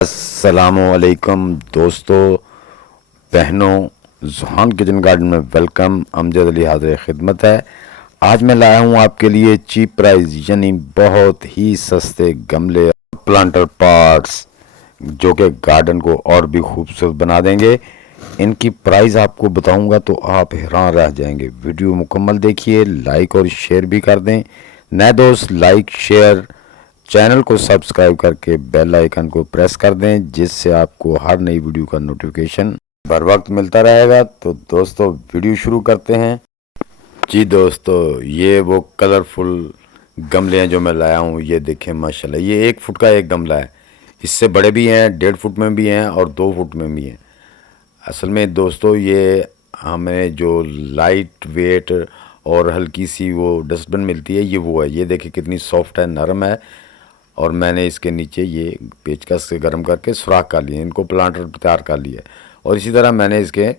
अस्सलामुअलैकुम दोस्तों, बहनों, ज़ुहान किचन गार्डन में वेलकम। अमजद अली हाज़िर खिदमत है। आज मैं लाया हूँ आपके लिए चीप प्राइस यानी बहुत ही सस्ते गमले प्लांटर पॉट्स जो कि गार्डन को और भी खूबसूरत बना देंगे। इनकी प्राइस आपको बताऊंगा तो आप हैरान रह जाएंगे। वीडियो मुकम्मल देखिए, लाइक और शेयर भी कर दें। नए दोस्त लाइक शेयर, चैनल को सब्सक्राइब करके बेल आइकन को प्रेस कर दें जिससे आपको हर नई वीडियो का नोटिफिकेशन बर वक्त मिलता रहेगा। तो दोस्तों वीडियो शुरू करते हैं। जी दोस्तों, ये वो कलरफुल गमले हैं जो मैं लाया हूँ। ये देखें माशाल्लाह, ये 1 फुट का एक गमला है। इससे बड़े भी हैं, 1.5 फुट में भी हैं और 2 फुट में भी हैं। असल में दोस्तों ये हमें जो लाइट वेट और हल्की सी वो डस्टबिन मिलती है, ये वो है। ये देखिए कितनी सॉफ्ट है, नरम है। और मैंने इसके नीचे ये पेचकस से गर्म करके सुराख कर लिए, इनको प्लांटर तैयार कर लिया। और इसी तरह मैंने इसके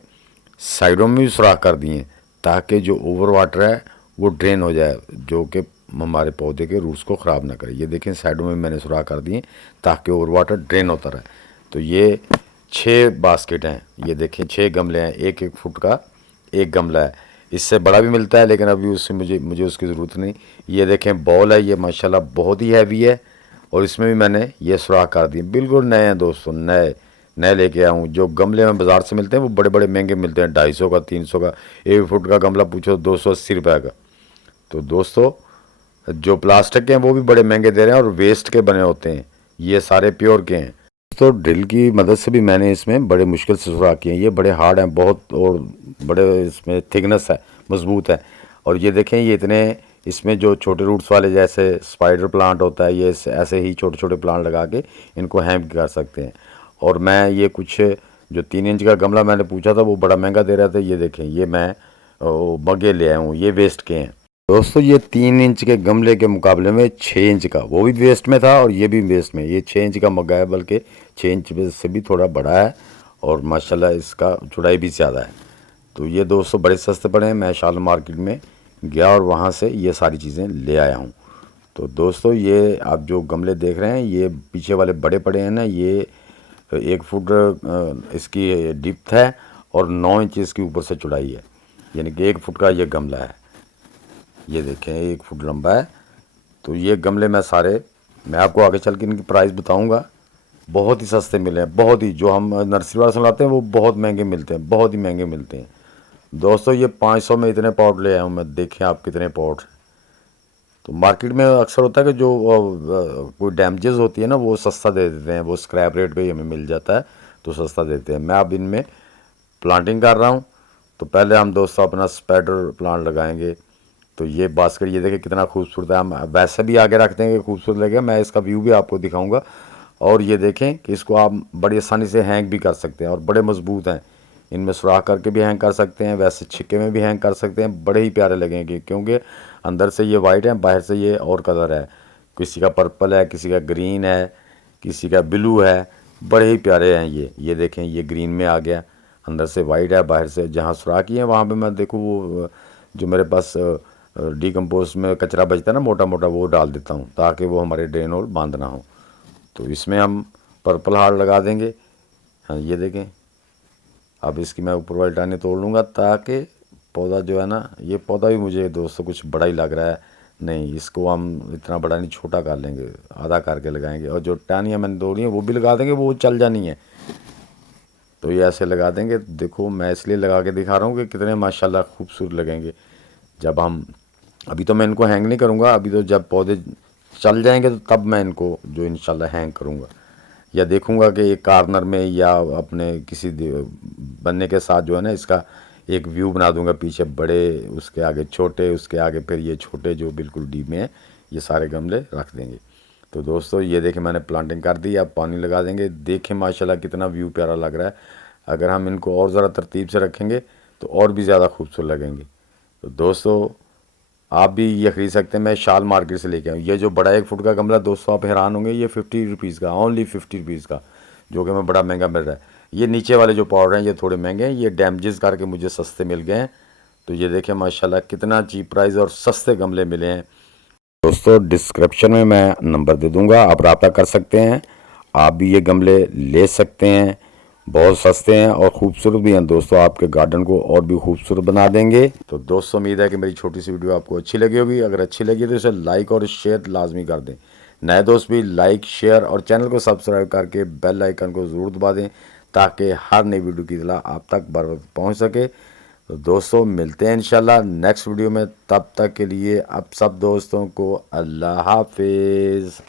साइडों में भी सुराख कर दिए ताकि जो ओवर वाटर है वो ड्रेन हो जाए, जो कि हमारे पौधे के रूट्स को ख़राब ना करे। ये देखें साइडों में मैंने सुराख कर दिए ताकि ओवर वाटर ड्रेन होता रहे। तो ये 6 बास्केट हैं। ये देखें 6 गमले हैं, 1-1 फुट का एक गमला है। इससे बड़ा भी मिलता है लेकिन अभी उससे मुझे उसकी ज़रूरत नहीं। ये देखें बॉल है, ये माशाल्लाह बहुत ही हैवी है। और इसमें भी मैंने ये सुराख कर दिए, बिल्कुल नए हैं दोस्तों, नए नए लेके आया हूँ। जो गमले में बाज़ार से मिलते हैं वो बड़े बड़े महंगे मिलते हैं, 250 का, 300 का। 1 फुट का गमला पूछो 280 रुपये का। तो दोस्तों जो प्लास्टिक के हैं वो भी बड़े महंगे दे रहे हैं और वेस्ट के बने होते हैं। ये सारे प्योर के हैं। तो ड्रिल की मदद से भी मैंने इसमें बड़े मुश्किल से सुराख किए हैं। ये बड़े हार्ड हैं बहुत और बड़े इसमें थिकनेस है, मजबूत है। और ये देखें ये इतने, इसमें जो छोटे रूट्स वाले जैसे स्पाइडर प्लांट होता है, ये ऐसे ही छोटे छोटे प्लांट लगा के इनको हैंग कर सकते हैं। और मैं ये कुछ जो 3 इंच का गमला मैंने पूछा था वो बड़ा महंगा दे रहा था। ये देखें ये मैं मग्गे ले आया हूँ, ये वेस्ट के हैं दोस्तों। ये 3 इंच के गमले के मुकाबले में 6 इंच का वो भी वेस्ट में था और ये भी वेस्ट में। ये 6 इंच का मग्गा है, बल्कि 6 इंच से भी थोड़ा बड़ा है और माशाल्लाह इसका चौड़ाई भी ज़्यादा है। तो ये दोस्तों बड़े सस्ते पड़े हैं। मैं शाल मार्केट में गया और वहाँ से ये सारी चीज़ें ले आया हूँ। तो दोस्तों ये आप जो गमले देख रहे हैं, ये पीछे वाले बड़े पड़े हैं ना, ये 1 फुट इसकी डिप्थ है और 9 इंच इसकी ऊपर से चौड़ाई है, यानी कि 1 फुट का ये गमला है। ये देखें 1 फुट लंबा है। तो ये गमले मैं आपको आगे चल के इनकी प्राइस बताऊंगा। बहुत ही सस्ते मिले हैं, बहुत ही। जो हम नर्सरी वाले से लाते हैं वो बहुत महंगे मिलते हैं, बहुत ही महंगे मिलते हैं दोस्तों। ये 500 में इतने पॉट ले आया हूँ मैं। देखें आप कितने पॉट। तो मार्केट में अक्सर होता है कि जो कोई डैमेजेस होती है ना वो सस्ता दे देते हैं, वो स्क्रैप रेट पे ही हमें मिल जाता है तो सस्ता देते हैं। मैं अब इनमें प्लांटिंग कर रहा हूँ। तो पहले हम दोस्तों अपना स्पाइडर प्लांट लगाएंगे। तो ये बास्केट ये देखिए कितना खूबसूरत है। हम वैसे भी आगे रखते हैं कि खूबसूरत लगेगा। मैं इसका व्यू भी आपको दिखाऊंगा। और ये देखें कि इसको आप बड़ी आसानी से हैंग भी कर सकते हैं और बड़े मजबूत हैं। इनमें सुराख करके भी हैंग कर सकते हैं, वैसे छिक्के में भी हैंग कर सकते हैं। बड़े ही प्यारे लगेंगे क्योंकि अंदर से ये वाइट है, बाहर से ये और कलर है। किसी का पर्पल है, किसी का ग्रीन है, किसी का ब्लू है। बड़े ही प्यारे हैं ये देखें ये ग्रीन में आ गया, अंदर से वाइट है, बाहर से जहाँ सुराख किए हैं वहाँ पे मैं देखूँ वो जो मेरे पास डीकम्पोज में कचरा बचता है ना मोटा मोटा, वो डाल देता हूँ ताकि वो हमारे ड्रेन होल बंद ना हो। तो इसमें हम पर्पल हार्ड लगा देंगे। हाँ ये देखें। अब इसकी मैं ऊपर वाली टानी तोड़ लूँगा ताकि पौधा जो है ना, ये पौधा भी मुझे दोस्तों कुछ बड़ा ही लग रहा है। नहीं, इसको हम इतना बड़ा नहीं, छोटा कर लेंगे, आधा करके लगाएंगे। और जो टानियाँ मैंने तोड़ी हैं वो भी लगा देंगे, वो चल जानी है। तो ये ऐसे लगा देंगे। देखो मैं इसलिए लगा के दिखा रहा हूँ कि कितने माशाल्लाह खूबसूरत लगेंगे जब हम। अभी तो मैं इनको हैंग नहीं करूँगा, अभी तो जब पौधे चल जाएंगे तो तब मैं इनको जो इंशाल्लाह हैंग करूँगा। या देखूँगा कि एक कॉर्नर में या अपने किसी बनने के साथ जो है ना इसका एक व्यू बना दूँगा। पीछे बड़े, उसके आगे छोटे, उसके आगे फिर ये छोटे जो बिल्कुल डीप में है, ये सारे गमले रख देंगे। तो दोस्तों ये देखें मैंने प्लांटिंग कर दी। अब पानी लगा देंगे। देखें माशाल्लाह कितना व्यू प्यारा लग रहा है। अगर हम इनको और ज़रा तरतीब से रखेंगे तो और भी ज़्यादा खूबसूरत लगेंगे। तो दोस्तों आप भी ये ख़रीद सकते हैं। मैं शाल मार्केट से लेके आऊँ। ये जो बड़ा 1 फुट का गमला दोस्तों आप हैरान होंगे, ये 50 रुपीज़ का, ओनली 50 रुपीज़ का, जो कि मैं बड़ा महंगा मिल रहा है। ये नीचे वाले जो पाउडर हैं ये थोड़े महंगे हैं, ये डैमेजेस करके मुझे सस्ते मिल गए हैं। तो ये देखें माशाल्लाह कितना चीप प्राइस और सस्ते गमले मिले हैं दोस्तों। डिस्क्रिप्शन में मैं नंबर दे दूँगा, आप रब्ता कर सकते हैं। आप भी ये गमले ले सकते हैं, बहुत सस्ते हैं और खूबसूरत भी हैं दोस्तों, आपके गार्डन को और भी खूबसूरत बना देंगे। तो दोस्तों उम्मीद है कि मेरी छोटी सी वीडियो आपको अच्छी लगी होगी। अगर अच्छी लगी तो इसे लाइक और शेयर लाजमी कर दें। नए दोस्त भी लाइक शेयर और चैनल को सब्सक्राइब करके बेल आइकन को ज़रूर दबा दें ताकि हर नई वीडियो की इत्तला आप तक बर वक्त पहुँच सके। तो दोस्तों मिलते हैं इंशाल्लाह नेक्स्ट वीडियो में, तब तक के लिए आप सब दोस्तों को अल्लाह हाफिज़।